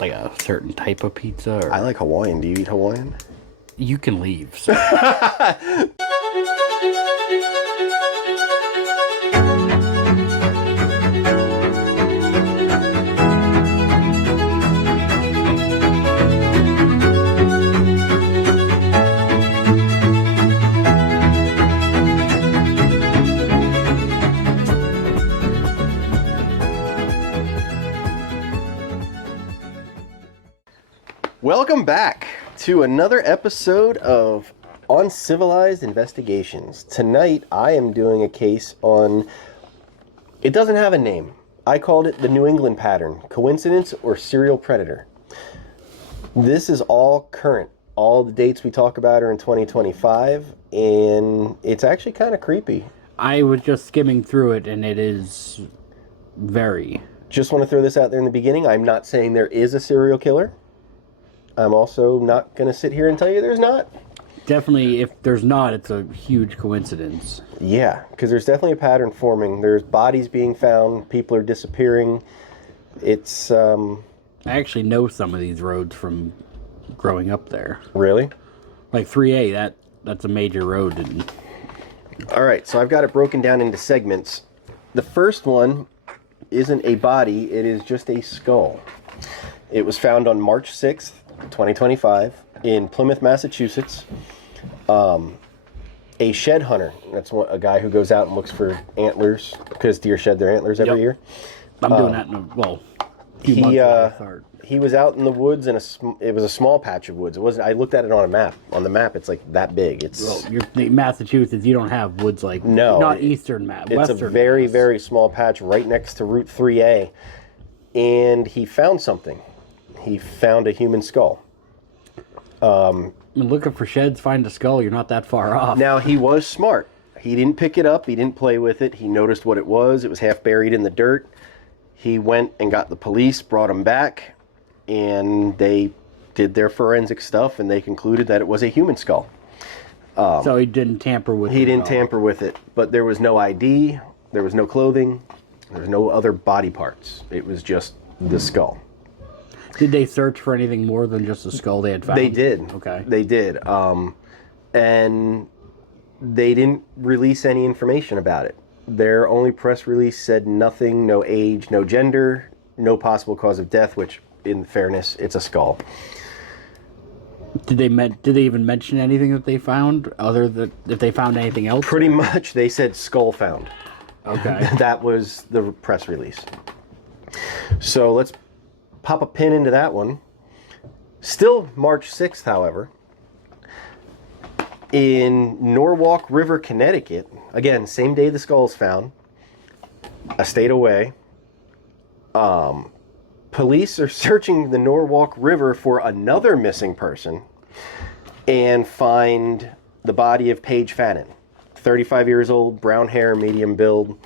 just like a certain type of pizza? Or... I like Hawaiian. Do you eat Hawaiian? You can leave. So. Welcome back to another episode of Uncivilized-Investigations. Tonight I am doing a case on, it doesn't have a name. I called it the New England pattern, coincidence or serial predator. This is all current. All the dates we talk about are in 2025, and it's actually kind of creepy. I was just skimming through it, and it is very... Just want to throw this out there in the beginning. I'm not saying there is a serial killer. I'm also not going to sit here and tell you there's not. Definitely, if there's not, it's a huge coincidence. Yeah, because there's definitely a pattern forming. There's bodies being found, people are disappearing. It's, I actually know some of these roads from growing up there. Really? Like 3A, that's a major road. And... All right, so I've got it broken down into segments. The first one isn't a body, it is just a skull. It was found on March 6th, 2025, in Plymouth, Massachusetts. A shed hunter, that's a guy who goes out and looks for antlers, because deer shed their antlers every year. I'm doing that in a few months. He was out in the woods, and it was a small patch of woods. It wasn't. I looked at it on a map. On the map, it's like that big. It's Massachusetts. You don't have woods like not eastern Mass. It's a very, very small patch right next to Route 3A, and he found something. He found a human skull. Looking for sheds, find a skull, you're not that far off. Now, he was smart. He didn't pick it up. He didn't play with it. He noticed what it was. It was half buried in the dirt. He went and got the police, brought him back, and they did their forensic stuff, and they concluded that it was a human skull. So he didn't tamper with it. He didn't tamper with it, but there was no ID, there was no clothing, there was no other body parts. It was just the skull. Did they search for anything more than just the skull they had found? They did. Okay. They did. And they didn't release any information about it. Their only press release said nothing, no age, no gender, no possible cause of death, which, in fairness, it's a skull. Did they even mention anything that they found, other than if they found anything else? Pretty much, they said skull found. Okay. That was the press release. So let's pop a pin into that one. Still March 6th, however, in Norwalk River, Connecticut, again, same day the skull's found, a state away, police are searching the Norwalk River for another missing person and find the body of Paige Fannin, 35 years old, brown hair, medium build.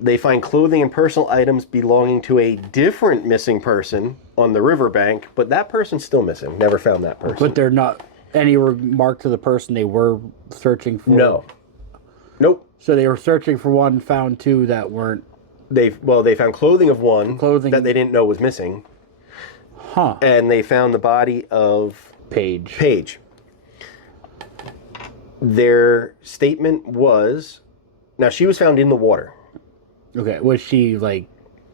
They find clothing and personal items belonging to a different missing person on the riverbank, but that person's still missing. Never found that person. But they're not any remark to the person they were searching for? No. Nope. So they were searching for one, found two that weren't... They found clothing of one that they didn't know was missing. Huh. And they found the body of... Paige. Their statement was... Now, she was found in the water. Okay. Was she, like...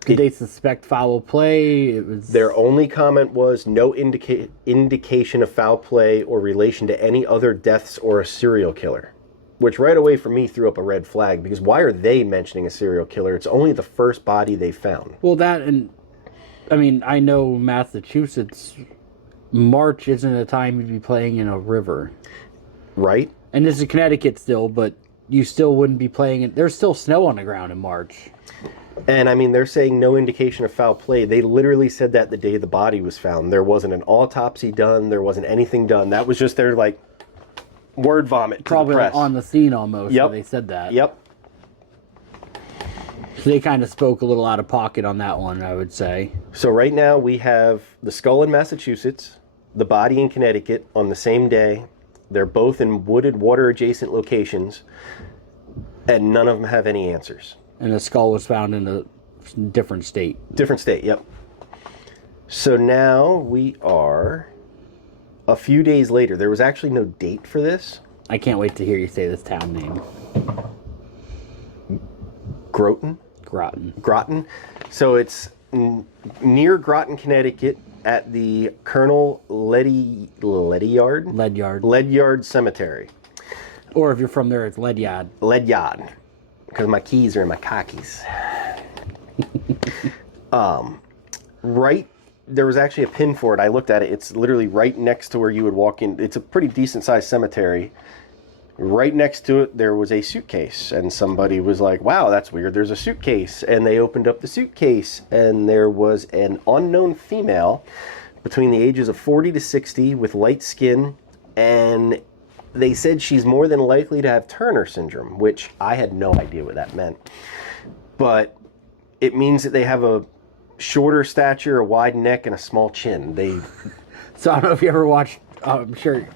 Did they suspect foul play? Their only comment was no indication of foul play or relation to any other deaths or a serial killer. Which right away for me threw up a red flag, because why are they mentioning a serial killer? It's only the first body they found. Well, that and... I mean, I know Massachusetts... March isn't a time you'd be playing in a river. Right? And this is Connecticut still, but you still wouldn't be playing in... There's still snow on the ground in March. And, I mean, they're saying no indication of foul play. They literally said that the day the body was found. There wasn't an autopsy done. There wasn't anything done. That was just their, like, word vomit to the press. Probably on the scene almost, yep. So they said that. Yep. So they kind of spoke a little out of pocket on that one, I would say. So right now we have the skull in Massachusetts, the body in Connecticut on the same day. They're both in wooded, water-adjacent locations, and none of them have any answers. And the skull was found in a different state. Different state, yep. So now we are a few days later. There was actually no date for this. I can't wait to hear you say this town name. Groton? Groton. So it's near Groton, Connecticut, at the Colonel Ledyard Cemetery. Or if you're from there, it's Ledyard. Ledyard. Because my keys are in my khakis. Right, there was actually a pin for it. I looked at it. It's literally right next to where you would walk in. It's a pretty decent sized cemetery. Right next to it, there was a suitcase. And somebody was like, wow, that's weird. There's a suitcase. And they opened up the suitcase. And there was an unknown female between the ages of 40 to 60 with light skin. And they said she's more than likely to have Turner syndrome, which I had no idea what that meant. But it means that they have a shorter stature, a wide neck, and a small chin. So I don't know if you ever watched, I'm sure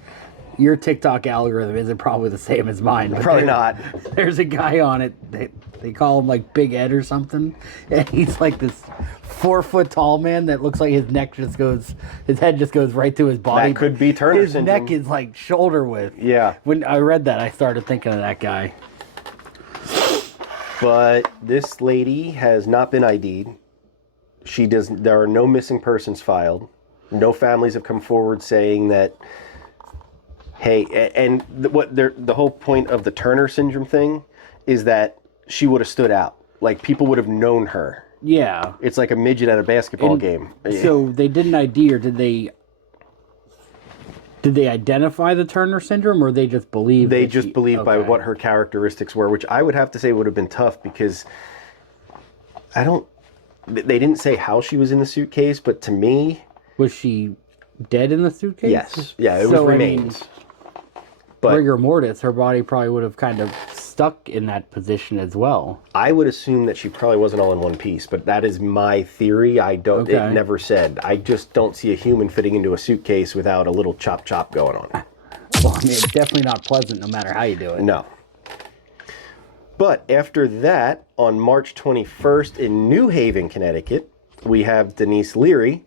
your TikTok algorithm isn't probably the same as mine. Probably not. There's a guy on it, they call him like Big Ed or something, and he's like this 4 foot tall man that looks like his head just goes right to his body. That could be Turner syndrome. His neck is like shoulder width. Yeah. When I read that, I started thinking of that guy. But this lady has not been ID'd. There are no missing persons filed. No families have come forward saying that, hey, and the whole point of the Turner syndrome thing is that she would have stood out. Like, people would have known her. Yeah. It's like a midget at a basketball game. So they didn't ID, or did they identify the Turner syndrome, or they just believe? They just believed by what her characteristics were, which I would have to say would have been tough because they didn't say how she was in the suitcase, but to me... Was she dead in the suitcase? Yes. Yeah, it was remains. But rigor mortis, her body probably would have kind of stuck in that position as well. I would assume that she probably wasn't all in one piece, but that is my theory. It never said. I just don't see a human fitting into a suitcase without a little chop going on. Well, I mean, it's definitely not pleasant no matter how you do it. No. But after that, on March 21st in New Haven, Connecticut, we have Denise Leary.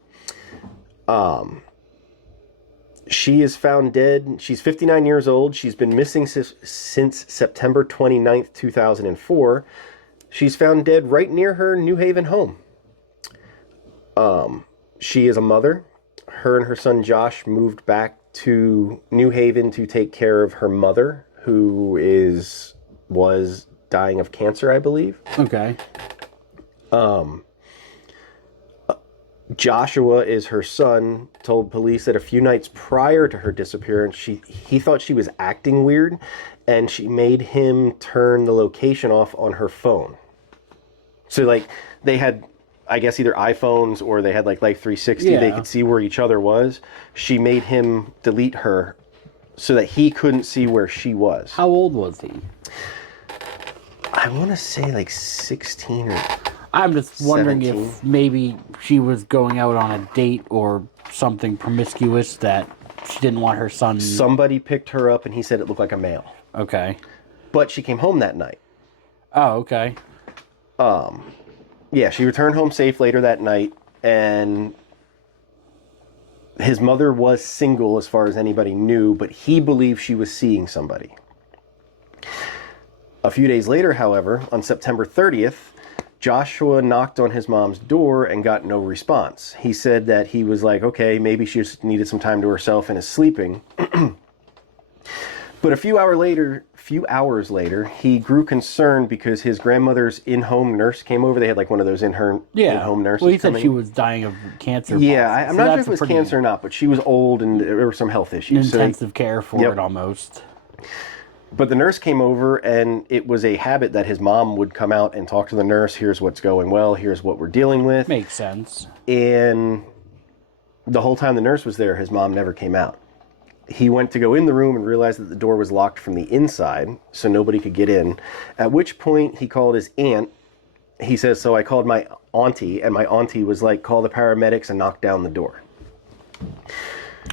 She is found dead. She's 59 years old. She's been missing since September 29th, 2004. She's found dead right near her New Haven home. She is a mother. Her and her son Josh moved back to New Haven to take care of her mother, who was dying of cancer, I believe. Okay. Joshua is her son, told police that a few nights prior to her disappearance, he thought she was acting weird, and she made him turn the location off on her phone. So, like, they had, I guess, either iPhones or they had, like, Life 360. Yeah. They could see where each other was. She made him delete her so that he couldn't see where she was. How old was he? I want to say, like, 16 or... I'm just wondering 17. if maybe she was going out on a date or something promiscuous that she didn't want her son... Somebody picked her up and he said it looked like a male. Okay. But she came home that night. Oh, okay. Yeah, she returned home safe later that night, and his mother was single as far as anybody knew, but he believed she was seeing somebody. A few days later, however, on September 30th, Joshua knocked on his mom's door and got no response. He said that he was like, okay, maybe she just needed some time to herself and is sleeping. But a few hours later, he grew concerned because his grandmother's in-home nurse came over. They had like one of those in-home nurses. Well, he said she was dying of cancer. Yeah, I'm not sure if it was cancer or not, but she was old and there were some health issues. Intensive care for it almost. But the nurse came over, and it was a habit that his mom would come out and talk to the nurse. Here's what's going well. Here's what we're dealing with. Makes sense. And the whole time the nurse was there, his mom never came out. He went to go in the room and realized that the door was locked from the inside, so nobody could get in. At which point, he called his aunt. He says, so I called my auntie, and my auntie was like, call the paramedics and knock down the door. I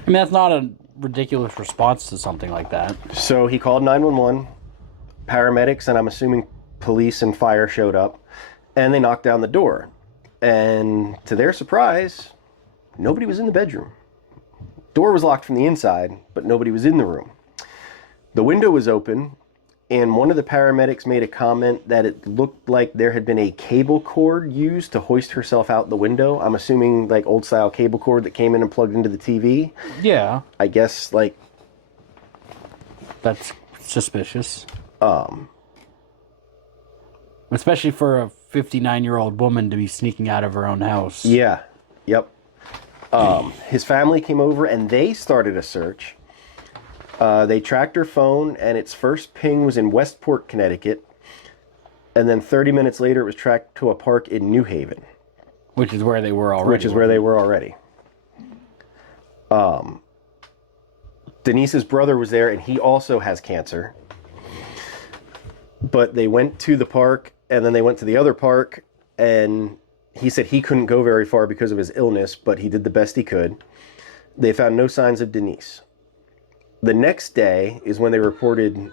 mean, that's not a ridiculous response to something like that. So he called 911, paramedics, and I'm assuming police and fire showed up, and they knocked down the door. And to their surprise, nobody was in the bedroom. Door was locked from the inside, but nobody was in the room. The window was open, and one of the paramedics made a comment that it looked like there had been a cable cord used to hoist herself out the window. I'm assuming like old style cable cord that came in and plugged into the TV. Yeah. I guess like... That's suspicious. Especially for a 59-year-old woman to be sneaking out of her own house. Yeah. Yep. His family came over and they started a search. They tracked her phone, and its first ping was in Westport, Connecticut. And then 30 minutes later, it was tracked to a park in New Haven. Which is where they were already. Denise's brother was there, and he also has cancer. But they went to the park, and then they went to the other park, and he said he couldn't go very far because of his illness, but he did the best he could. They found no signs of Denise. The next day is when they reported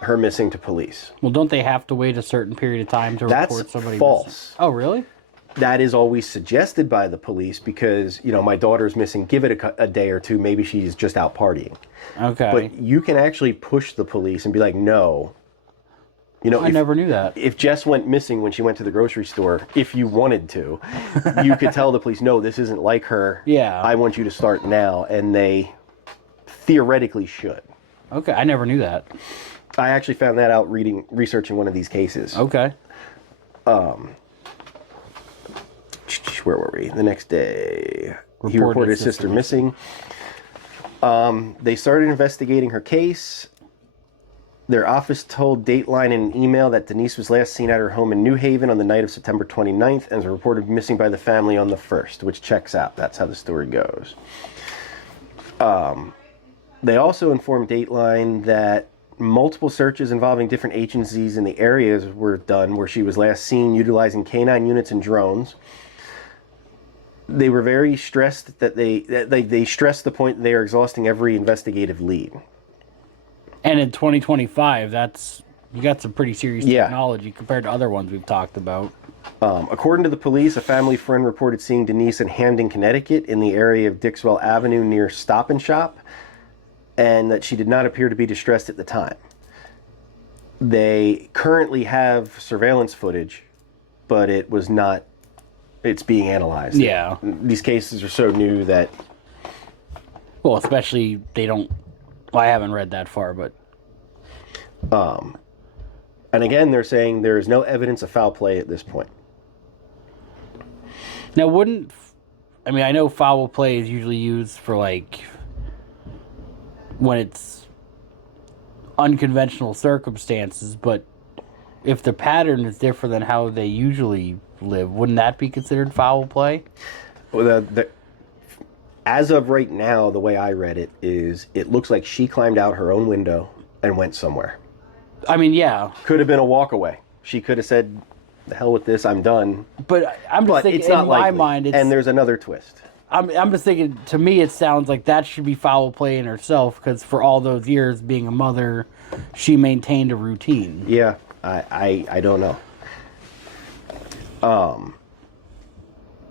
her missing to police. Well, don't they have to wait a certain period of time to report somebody That's false. missing? Oh, really? That is always suggested by the police because, you know, my daughter's missing. Give it a day or two. Maybe she's just out partying. Okay. But you can actually push the police and be like, no. You know, I never knew that. If Jess went missing when she went to the grocery store, if you wanted to, you could tell the police, no, this isn't like her. Yeah. I want you to start now. And they theoretically should. Okay, I never knew that. I actually found that out researching one of these cases. Okay. Where were we? The next day, he reported his sister missing. They started investigating her case. Their office told Dateline in an email that Denise was last seen at her home in New Haven on the night of September 29th and was reported missing by the family on the 1st, which checks out. That's how the story goes. They also informed Dateline that multiple searches involving different agencies in the areas were done where she was last seen utilizing canine units and drones. They were very stressed that they stressed the point that they are exhausting every investigative lead. And in 2025, you got some pretty serious technology compared to other ones we've talked about. According to the police, a family friend reported seeing Denise in Hamden, Connecticut, in the area of Dixwell Avenue near Stop and Shop, and that she did not appear to be distressed at the time. They currently have surveillance footage, but it's being analyzed. Yeah. These cases are so new that... Well, especially I haven't read that far, but... And again, they're saying there is no evidence of foul play at this point. Now, I know foul play is usually used for, like, when it's unconventional circumstances, but if the pattern is different than how they usually live, wouldn't that be considered foul play? Well, as of right now, the way I read it is it looks like she climbed out her own window and went somewhere. I mean, yeah. Could have been a walk away. She could have said, the hell with this, I'm done. But I'm just thinking, it's not in likely. my mind, and there's another twist. I'm just thinking, to me, it sounds like that should be foul play in herself, because for all those years being a mother, she maintained a routine. Yeah, I don't know.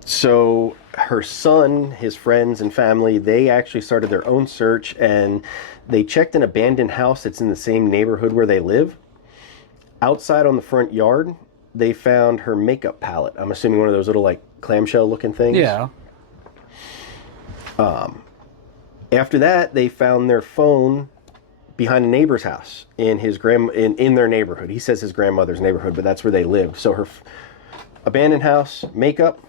So her son, his friends and family, they actually started their own search, and they checked an abandoned house that's in the same neighborhood where they live. Outside on the front yard, they found her makeup palette. I'm assuming one of those little, like, clamshell looking things. Yeah. After that, they found their phone behind a neighbor's house in their neighborhood. He says his grandmother's neighborhood, but that's where they lived. So her abandoned house, makeup,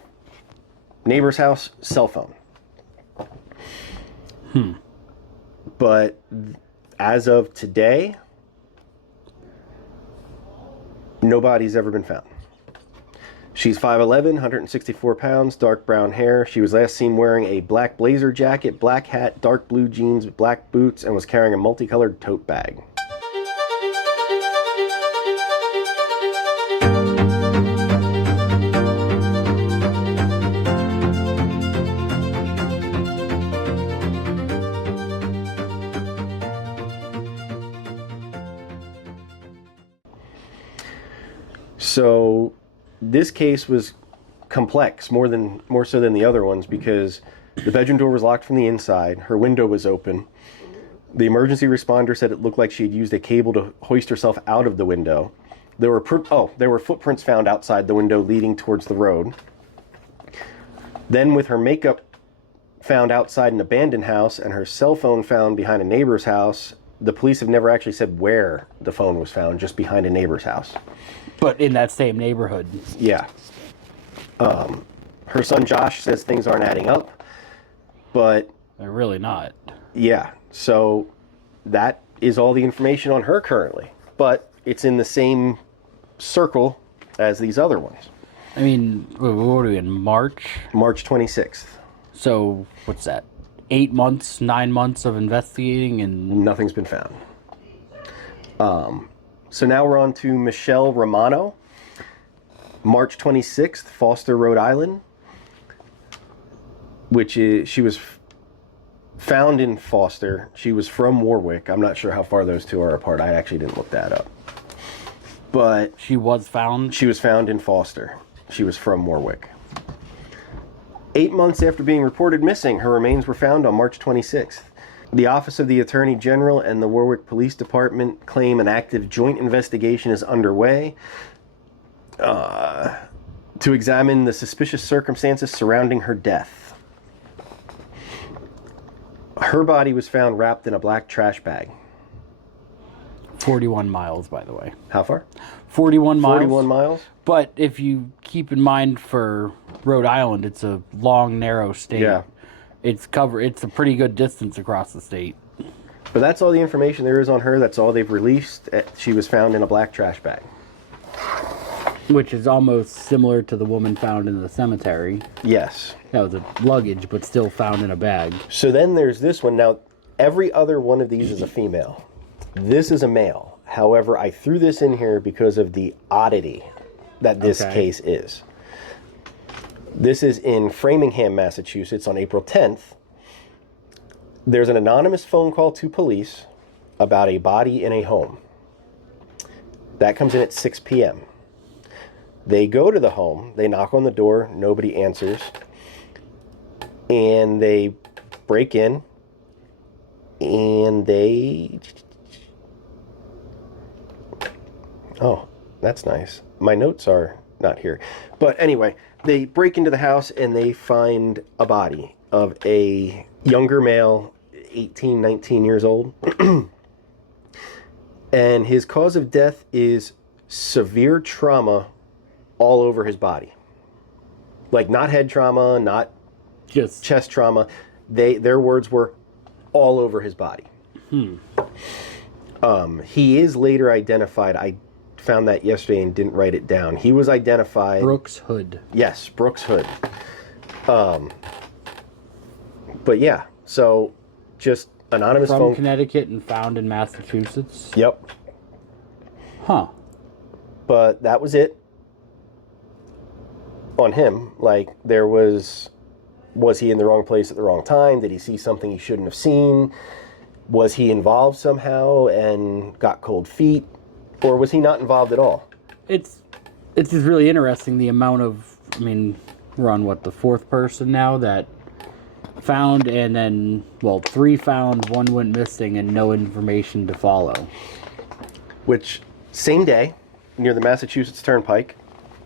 neighbor's house, cell phone. But as of today, nobody's ever been found. She's 5'11", 164 pounds, dark brown hair. She was last seen wearing a black blazer jacket, black hat, dark blue jeans, black boots, and was carrying a multicolored tote bag. So this case was complex, more so than the other ones, because the bedroom door was locked from the inside. Her window was open. The emergency responder said it looked like she had used a cable to hoist herself out of the window. There were footprints found outside the window leading towards the road. Then with her makeup found outside an abandoned house and her cell phone found behind a neighbor's house, the police have never actually said where the phone was found, just behind a neighbor's house. But in that same neighborhood. Yeah. Her son Josh says things aren't adding up, but... They're really not. Yeah, so that is all the information on her currently. But it's in the same circle as these other ones. I mean, what are we in, March? March 26th. So, what's that? 8 months, 9 months of investigating and... Nothing's been found. So now we're on to Michelle Romano. March 26th, Foster, Rhode Island. She was found in Foster. She was from Warwick. I'm not sure how far those two are apart. I actually didn't look that up. But... She was found? She was found in Foster. She was from Warwick. 8 months after being reported missing, her remains were found on March 26th. The Office of the Attorney General and the Warwick Police Department claim an active joint investigation is underway to examine the suspicious circumstances surrounding her death. Her body was found wrapped in a black trash bag. 41 miles, by the way. How far? 41 miles. 41 miles? But if you keep in mind for Rhode Island, it's a long, narrow state. Yeah. It's a pretty good distance across the state. But that's all the information there is on her. That's all they've released. She was found in a black trash bag. Which is almost similar to the woman found in the cemetery. Yes. That was a luggage, but still found in a bag. So then there's this one. Now, every other one of these is a female. This is a male. However, I threw this in here because of the oddity that this case is. This is in Framingham, Massachusetts on April 10th. There's an anonymous phone call to police about a body in a home. That comes in at 6 p.m. They go to the home, they knock on the door, nobody answers, and they break in, and they... Oh, that's nice. My notes are not here. But anyway, they break into the house and they find a body of a younger male, 18, 19 years old. And his cause of death is severe trauma all over his body. Like, not head trauma, not just chest trauma. Their words were all over his body. He is later identified. I found that yesterday and didn't write it down. He was identified... Brooks Hood. Yes, Brooks Hood. But yeah, so just anonymous From phone... Connecticut and found in Massachusetts? Yep. Huh. But that was it on him. Like, there was he in the wrong place at the wrong time? Did he see something he shouldn't have seen? Was he involved somehow and got cold feet? Or was he not involved at all? It's just really interesting, the amount of... I mean, we're on, the fourth person now that found, and then, 3 found, 1 went missing, and no information to follow. Which, same day, near the Massachusetts Turnpike,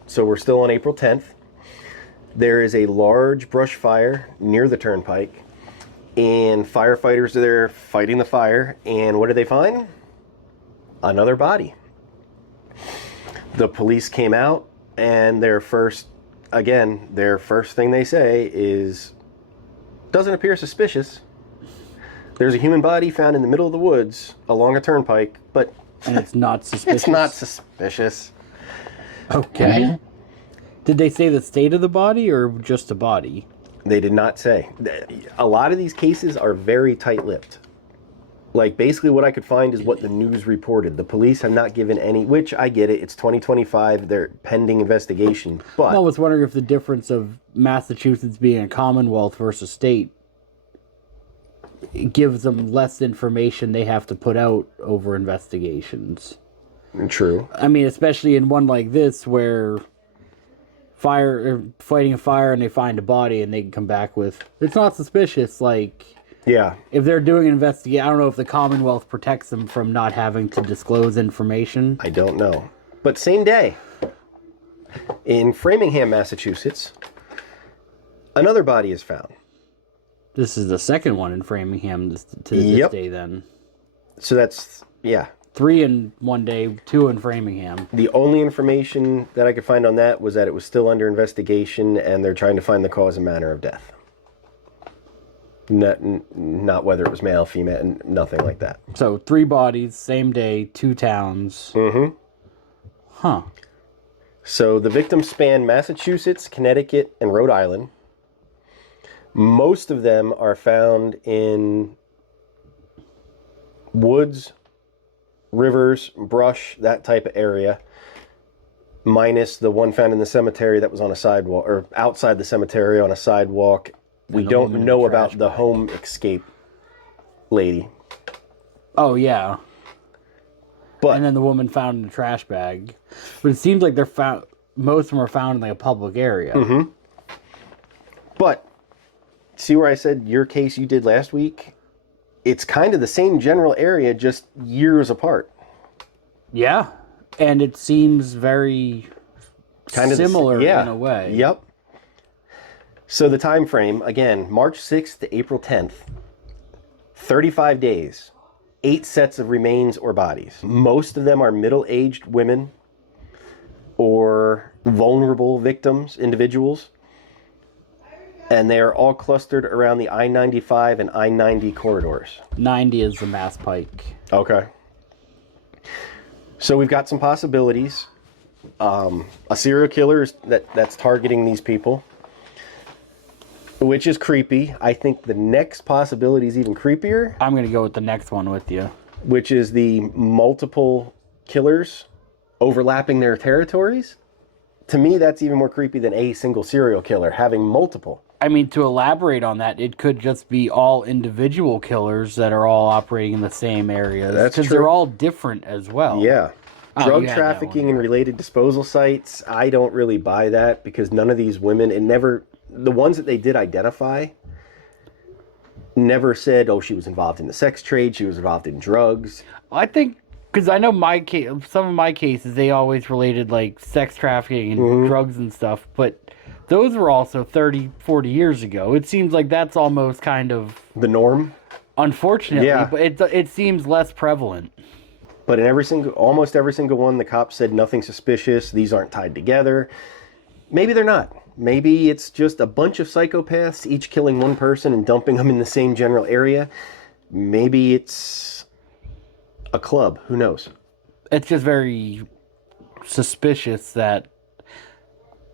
so we're still on April 10th, there is a large brush fire near the Turnpike, and firefighters are there fighting the fire, and what did they find? Another body. The police came out, and their first thing they say is, doesn't appear suspicious. There's a human body found in the middle of the woods along a turnpike, but... And it's not suspicious? It's not suspicious. Okay. Did they say the state of the body, or just a body? They did not say. A lot of these cases are very tight-lipped. Like, basically what I could find is what the news reported. The police have not given any, which I get it, it's 2025, they're pending investigation, but... I was wondering if the difference of Massachusetts being a commonwealth versus state gives them less information they have to put out over investigations. True. I mean, especially in one like this where fighting a fire and they find a body and they can come back with... It's not suspicious, like... Yeah. If they're doing an investigation, I don't know if the Commonwealth protects them from not having to disclose information. I don't know. But same day, in Framingham, Massachusetts, another body is found. This is the second one in Framingham to this day, then. So that's, yeah. 3 in one day, 2 in Framingham. The only information that I could find on that was that it was still under investigation and they're trying to find the cause and manner of death. Not whether it was male, female, nothing like that. So 3 bodies, same day, 2 towns. Mm-hmm. Huh. So the victims span Massachusetts, Connecticut, and Rhode Island. Most of them are found in woods, rivers, brush, that type of area, minus the one found in the cemetery that was on a sidewalk, or outside the cemetery on a sidewalk. We don't know about the home escape lady. Oh, yeah. But, and then the woman found in a trash bag. But it seems like most of them are found in like a public area. Mm-hmm. But, see where I said your case you did last week? It's kind of the same general area, just years apart. Yeah. And it seems very kind of similar in a way. Yep. So the time frame, again, March 6th to April 10th. 35 days. 8 sets of remains or bodies. Most of them are middle-aged women or vulnerable victims, individuals. And they are all clustered around the I-95 and I-90 corridors. 90 is the Mass Pike. Okay. So we've got some possibilities. A serial killer that's targeting these people, which is creepy. I think the next possibility is even creepier. I'm going to go with the next one with you. Which is the multiple killers overlapping their territories. To me, that's even more creepy than a single serial killer having multiple. I mean, to elaborate on that, it could just be all individual killers that are all operating in the same areas. That's true. Because they're all different as well. Yeah. Drug trafficking and related disposal sites, I don't really buy that because none of these women, the ones that they did identify never said, oh, she was involved in the sex trade, she was involved in drugs. I think, because I know some of my cases, they always related like sex trafficking and drugs and stuff, but those were also 30, 40 years ago. It seems like that's almost kind of the norm. Unfortunately, but it seems less prevalent. But in almost every single one, the cops said nothing suspicious. These aren't tied together. Maybe they're not. Maybe it's just a bunch of psychopaths, each killing one person and dumping them in the same general area. Maybe it's a club. Who knows? It's just very suspicious that,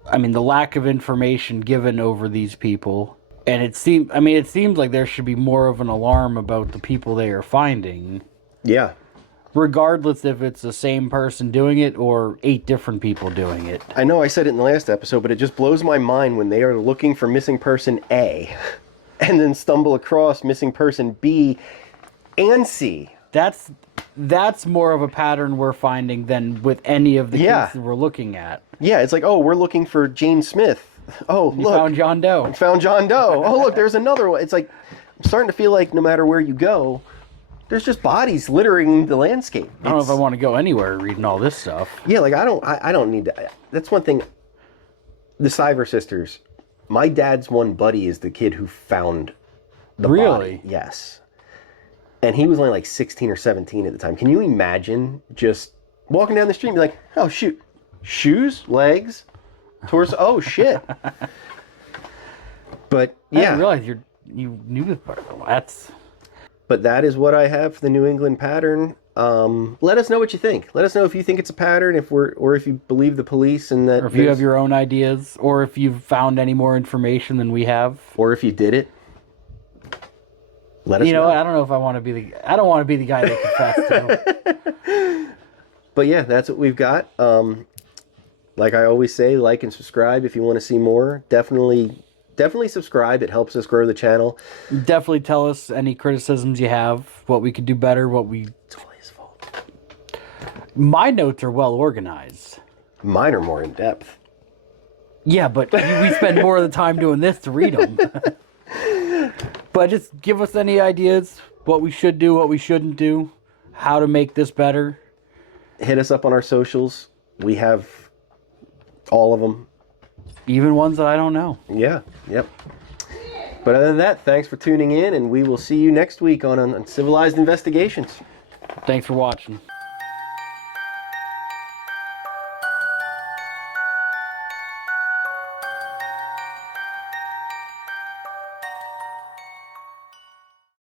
I mean, the lack of information given over these people. And it seems like there should be more of an alarm about the people they are finding. Yeah. Regardless if it's the same person doing it or 8 different people doing it. I know I said it in the last episode, but it just blows my mind when they are looking for missing person A and then stumble across missing person B and C. That's more of a pattern we're finding than with any of the cases we're looking at. Yeah, it's like, oh, we're looking for Jane Smith. Oh, look. Found John Doe. Found John Doe. Oh, look, there's another one. It's like, I'm starting to feel like no matter where you go, there's just bodies littering the landscape. I don't know if I want to go anywhere reading all this stuff. Yeah, like I don't need to. That's one thing. The Cyber Sisters. My dad's one buddy is the kid who found the body. Yes. And he was only like 16 or 17 at the time. Can you imagine just walking down the street and be like, oh, shoot. Shoes, legs, torso. Oh, shit. But, yeah. I didn't realize you knew this part. That's... But that is what I have for the New England pattern. Let us know what you think. Let us know if you think it's a pattern, or if you believe the police and that. Or if you have your own ideas, or if you've found any more information than we have, or if you did it. Let us know. You know, I don't know if I want to be I don't want to be the guy that confessed to. But yeah, that's what we've got. Like I always say, like and subscribe if you want to see more. Definitely subscribe. It helps us grow the channel. Definitely tell us any criticisms you have, what we could do better, It's all his fault. My notes are well organized. Mine are more in depth. Yeah, but we spend more of the time doing this to read them. But just give us any ideas, what we should do, what we shouldn't do, how to make this better. Hit us up on our socials. We have all of them. Even ones that I don't know. Yeah, yep. But other than that, thanks for tuning in, and we will see you next week on Uncivilized Investigations. Thanks for watching.